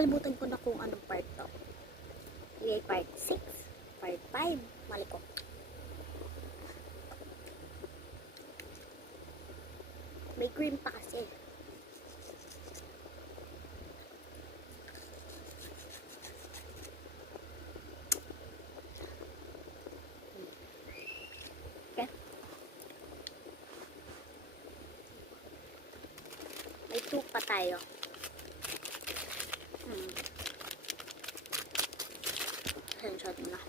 Nakalimutan ko na kung anong part to. Yung part 6, part 5, mali ko. May cream pa kasi. Okay. May 2 pa tayo. Screenshot mo na.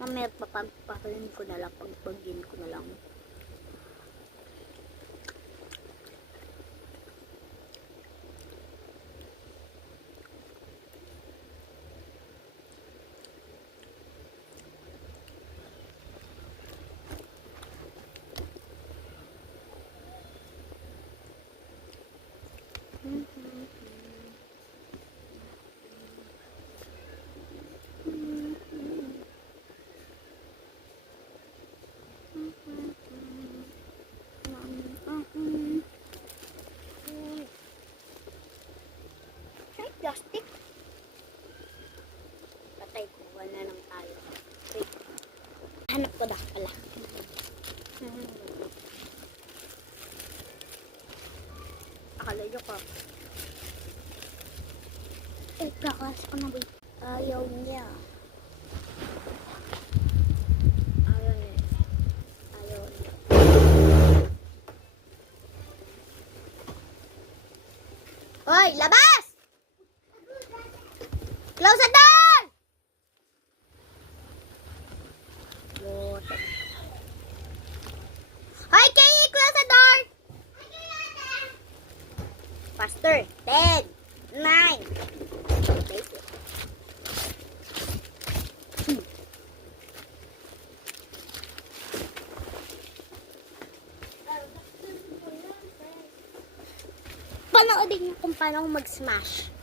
Mamaya papagpakalin ko na lang. Pagbagin ko na lang. Plastic. Patay ko. Wala lang tayo. Wait. Hanap ko dah pala. Akalayo ko. Kakas ko na ba? Ayaw niya. Ayaw niya. Ayaw niya. Hoy! Labas! Close the door! Hoy, Kay! Close the door! Faster! 10, 9. Panoodin niyo kung paano mag-smash.